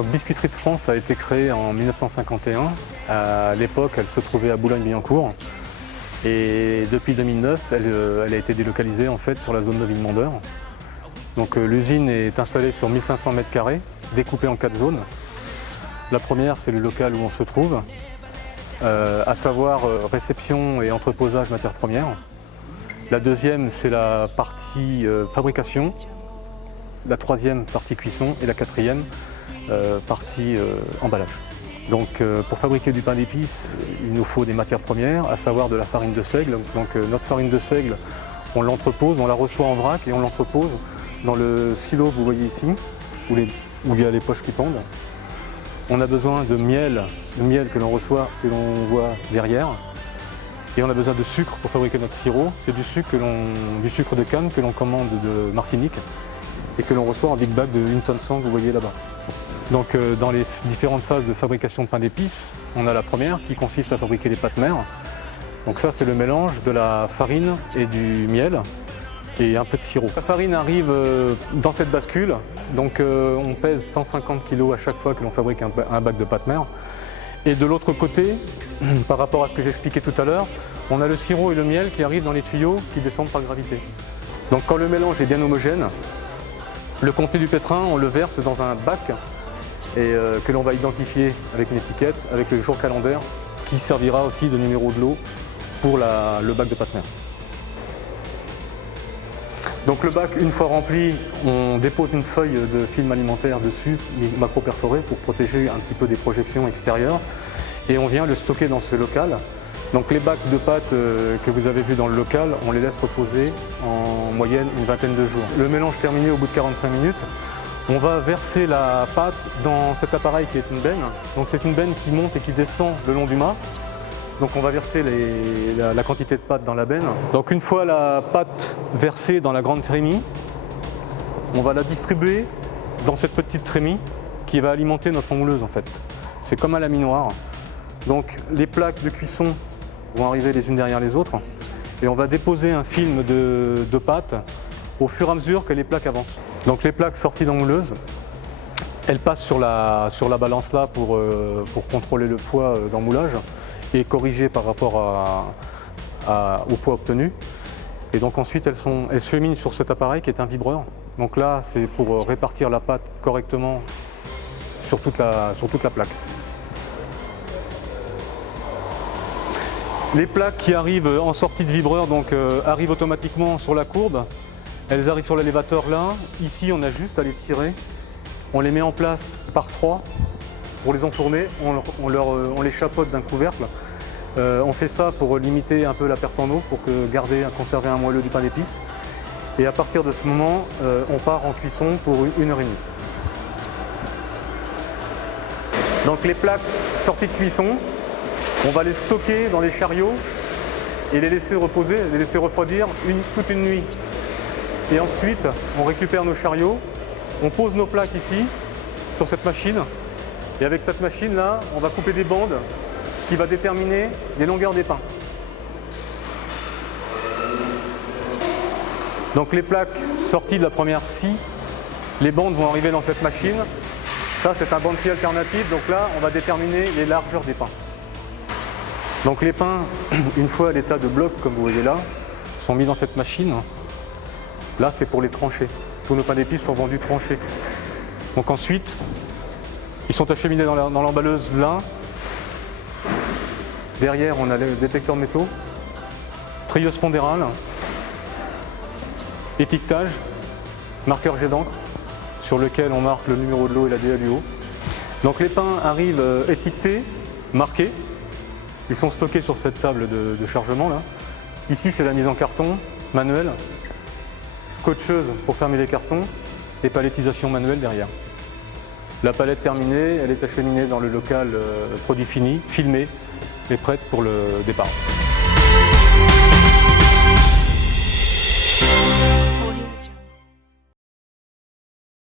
Donc, Biscuiterie de France a été créée en 1951. À l'époque, elle se trouvait à Boulogne-Billancourt. Et depuis 2009, elle a été délocalisée en fait sur la zone de Villemondeur. Donc l'usine est installée sur 1500 m², découpée en 4 zones. La première, c'est le local où on se trouve, à savoir réception et entreposage matières premières. La deuxième, c'est la partie fabrication. La troisième, partie cuisson. Et la quatrième, partie emballage. Donc pour fabriquer du pain d'épices, il nous faut des matières premières, à savoir de la farine de seigle. Donc notre farine de seigle, on l'entrepose, on la reçoit en vrac et on l'entrepose dans le silo que vous voyez ici, où il y a les poches qui pendent. On a besoin de miel que l'on reçoit, que l'on voit derrière. Et on a besoin de sucre pour fabriquer notre sirop. C'est du sucre de canne que l'on commande de Martinique et que l'on reçoit en big bag de 1 tonne 100 que vous voyez là-bas. Donc dans les différentes phases de fabrication de pain d'épices, on a la première qui consiste à fabriquer les pâtes mères. Donc ça, c'est le mélange de la farine et du miel et un peu de sirop. La farine arrive dans cette bascule, donc on pèse 150 kg à chaque fois que l'on fabrique un bac de pâtes mères. Et de l'autre côté, par rapport à ce que j'expliquais tout à l'heure, on a le sirop et le miel qui arrivent dans les tuyaux qui descendent par gravité. Donc quand le mélange est bien homogène, le contenu du pétrin, on le verse dans un bac et que l'on va identifier avec une étiquette, avec le jour calendaire, qui servira aussi de numéro de lot pour le bac de pâtes mères. Donc le bac, une fois rempli, on dépose une feuille de film alimentaire dessus, macro-perforée, pour protéger un petit peu des projections extérieures. Et on vient le stocker dans ce local. Donc les bacs de pâtes que vous avez vus dans le local, on les laisse reposer en moyenne une vingtaine de jours. Le mélange terminé au bout de 45 minutes, on va verser la pâte dans cet appareil qui est une benne. Donc c'est une benne qui monte et qui descend le long du mât. Donc on va verser la quantité de pâte dans la benne. Donc une fois la pâte versée dans la grande trémie, on va la distribuer dans cette petite trémie qui va alimenter notre mouleuse en fait. C'est comme un laminoir. Donc les plaques de cuisson vont arriver les unes derrière les autres et on va déposer un film de pâte au fur et à mesure que les plaques avancent. Donc les plaques sorties dans mouleuse, elles passent sur la balance là pour contrôler le poids d'emmoulage et corriger par rapport au poids obtenu. Et donc ensuite elles cheminent sur cet appareil qui est un vibreur. Donc là c'est pour répartir la pâte correctement sur toute la plaque. Les plaques qui arrivent en sortie de vibreur arrivent automatiquement sur la courbe. Elles arrivent sur l'élévateur là. Ici on a juste à les tirer. On les met en place par 3 pour les enfourner. On les chapeaute d'un couvercle. On fait ça pour limiter un peu la perte en eau, pour conserver un moelleux du pain d'épices. Et à partir de ce moment, on part en cuisson pour 1 heure et demie. Donc les plaques sorties de cuisson, on va les stocker dans les chariots et les laisser reposer, les laisser refroidir toute une nuit. Et ensuite, on récupère nos chariots, on pose nos plaques ici, sur cette machine. Et avec cette machine-là, on va couper des bandes, ce qui va déterminer les longueurs des pains. Donc les plaques sorties de la première scie, les bandes vont arriver dans cette machine. Ça, c'est un banc de scie alternatif. Donc là, on va déterminer les largeurs des pains. Donc les pains, une fois à l'état de bloc, comme vous voyez là, sont mis dans cette machine. Là, c'est pour les trancher. Tous nos pains d'épices sont vendus tranchés. Donc ensuite, ils sont acheminés dans l'emballeuse là. Derrière, on a le détecteur métaux, trieuse pondérale, étiquetage, marqueur jet d'encre, sur lequel on marque le numéro de lot et la DLUO. Donc les pains arrivent étiquetés, marqués. Ils sont stockés sur cette table de chargement là. Ici, c'est la mise en carton manuelle, scotcheuse pour fermer les cartons et palettisation manuelle derrière. La palette terminée, elle est acheminée dans le local produit fini, filmée et prête pour le départ.